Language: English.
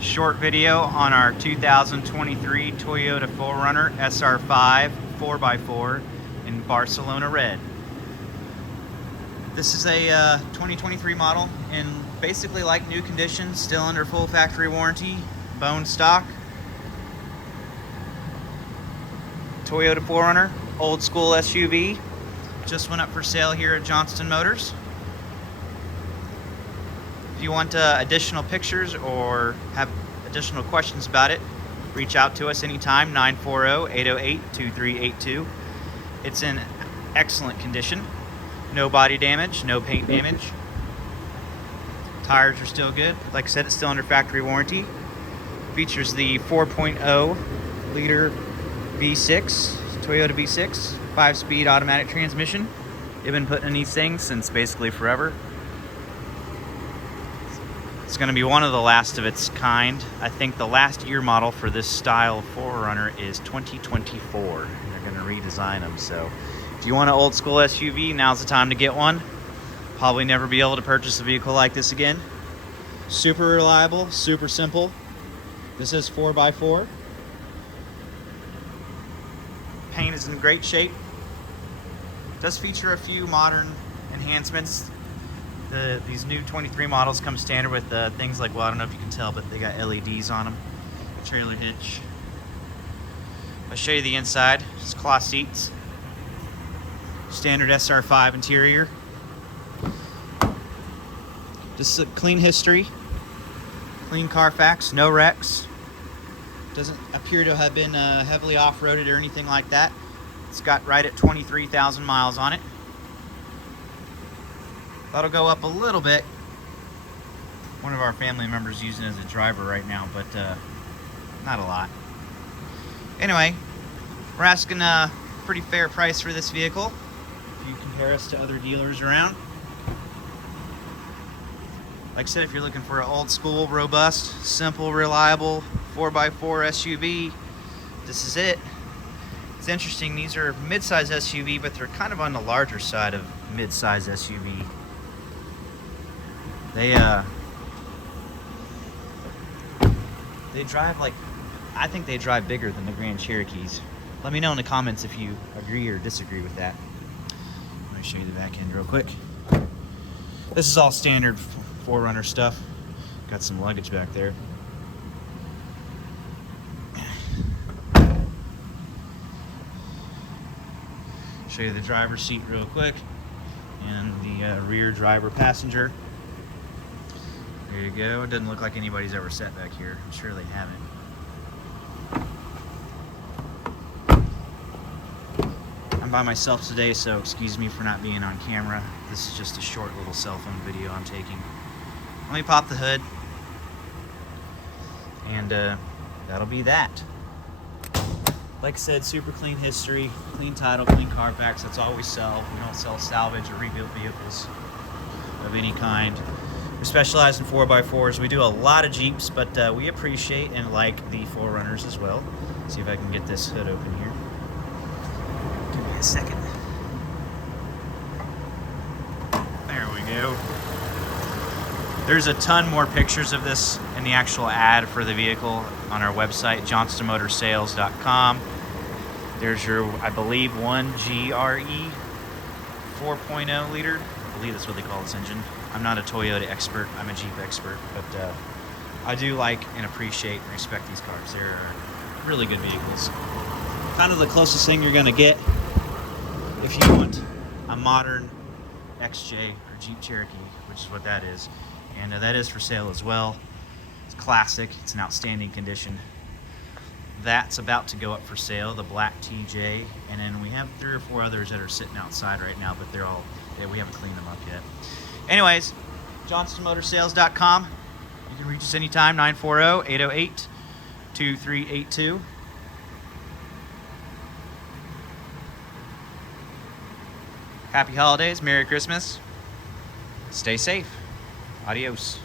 Short video on our 2023 Toyota 4Runner SR5 4x4 in Barcelona red. This is a 2023 model in basically like new condition, still under full factory warranty, bone stock. Toyota 4Runner, old school SUV, just went up for sale here at Johnston Motors. If you want additional pictures or have additional questions about it, reach out to us anytime, 940-808-2382. It's in excellent condition. No body damage, no paint damage. Tires are still good. Like I said, it's still under factory warranty. Features the 4.0 liter V6, Toyota V6, 5-speed automatic transmission. They've been putting in these things since basically forever. It's going to be one of the last of its kind. I think the last year model for this style 4Runner is 2024. And they're going to redesign them. So if you want an old school SUV, now's the time to get one. Probably never be able to purchase a vehicle like this again. Super reliable, super simple. This is 4x4. Paint is in great shape. Does feature a few modern enhancements. These new 23 models come standard with things like, well, I don't know if you can tell, but they got LEDs on them. Trailer hitch. I'll show you the inside. It's cloth seats. Standard SR5 interior. Just a clean history. Clean Carfax, no wrecks. Doesn't appear to have been heavily off-roaded or anything like that. It's got right at 23,000 miles on it. That'll go up a little bit. One of our family members using it as a driver right now, but not a lot. Anyway, we're asking a pretty fair price for this vehicle if you compare us to other dealers around. Like I said, if you're looking for an old school, robust, simple, reliable 4x4 SUV, this is it. It's interesting, these are mid-size SUV, but they're kind of on the larger side of mid-size SUV. They drive like, I think they drive bigger than the Grand Cherokees. Let me know in the comments if you agree or disagree with that. Let me show you the back end real quick. This is all standard 4Runner stuff. Got some luggage back there. Show you the driver's seat real quick and the rear driver passenger. There you go. It doesn't look like anybody's ever sat back here. I'm sure they haven't. I'm by myself today, so excuse me for not being on camera. This is just a short little cell phone video I'm taking. Let me pop the hood. And that'll be that. Like I said, super clean history, clean title, clean Carfax. That's all we sell. We don't sell salvage or rebuilt vehicles of any kind. We specialize in 4x4s. We do a lot of Jeeps, but we appreciate and like the 4Runners as well. Let's see if I can get this hood open here. Give me a second. There we go. There's a ton more pictures of this in the actual ad for the vehicle on our website, johnstonmotorsales.com. There's your, I believe, 1GRE 4.0 liter. I believe that's what they call this engine. I'm not a Toyota expert, I'm a Jeep expert, but I do like and appreciate and respect these cars. They're really good vehicles. Kind of the closest thing you're gonna get if you want a modern XJ or Jeep Cherokee, which is what that is. And that is for sale as well. It's classic, it's in outstanding condition. That's about to go up for sale, the black TJ, and then we have 3 or 4 others that are sitting outside right now, but they're all, we haven't cleaned them up yet. Anyways, johnstonmotorsales.com. You can reach us anytime, 940-808-2382. Happy holidays, Merry Christmas. Stay safe. Adios.